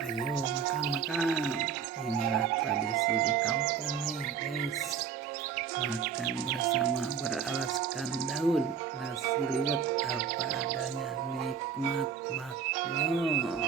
Ayo makan-makan. Inilah tradisi di kampung nih guys. Makan bersama beralaskan daun. Nasi liwet apa adanya, nikmat maknya.